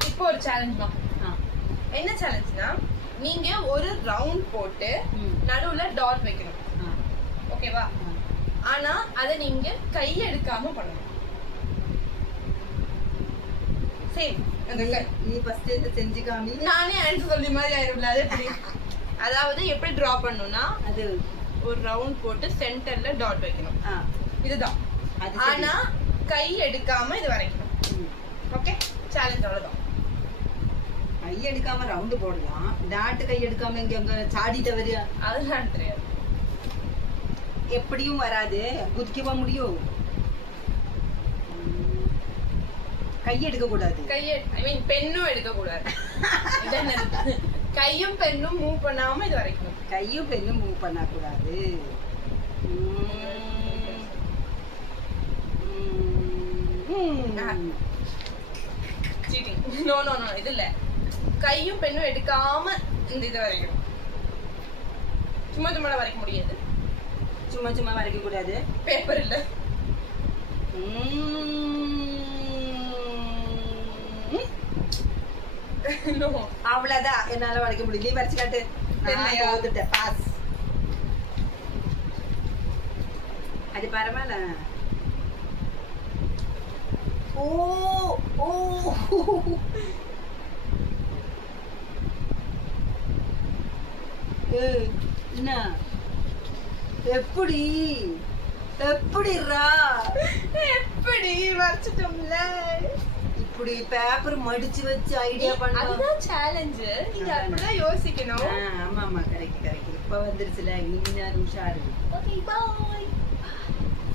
இப்போ ஒரு சேலஞ்ச் தான். என்ன சேலஞ்ச்னா, நீங்க ஒரு ரவுண்ட் போட்டு நடுவுல டாட் வைக்கணும். ஓகேவா? ஆனா அதை நீங்க கை எடுக்காம பண்ணணும். சரி, நீ ஃபர்ஸ்ட் இத செஞ்சு காமி. நானே ஆன்சர் சொல்லி மாதிரி ஆயிரும்ல. அது எப்படி? அதாவது எப்படி டிரா பண்ணனும்னா, அது ஒரு ரவுண்ட் போட்டு சென்டர்ல டாட் வைக்கணும். இதுதான். ஆனா கை எடுக்காம இது வரைக்கணும். ஓகே, சேலஞ்ச் அவ்வளவுதான். கை எடுக்காம ரவுண்ட் போடலாம். டாட் கை எடுக்காம இங்க சாடி தவறு அதெல்லாம் தெரியாது. எப்படியும் வராது. குதிக்கவா முடியும்? கை எடுக்க கூடாது. ஐ மீன் பென்னும் எடுக்க கூடாது. கையும் பென்னும் மூவ் பண்ணாம இது வரைக்கணும். கையும் பென்னும் மூவ் பண்ண கூடாது. சீட்டிங். நோ நோ நோ, இது இல்ல. கையும் பென்னும் எடுக்காம இந்த இதை வரைக்கணும். சும்மா சும்மா வரைக்க முடியாது. சும்மா சும்மா வரைக்க கூடாது. பேப்பர் இல்ல. அவ்வளவுதான், என்னால வரைக்க முடியும். நீ வரைச்சு காட்டு. பாஸ். அது பரவாயில்ல. ஓ ஓ என்ன எப்படி எப்படிரா எப்படி வரைச்சிட்டோம்ல. இப்படி பேப்பர் மடிச்சு வச்சு ஐடியா பண்ணலாம். அதுதான் சேலஞ்ச். நீங்க அப்படிதான் யோசிக்கணும். ஆமா ஆமா, கரெக்ட் கரெக்ட். இப்ப வந்துருச்சுல. இனி நான் உஷாரு. Okay, by.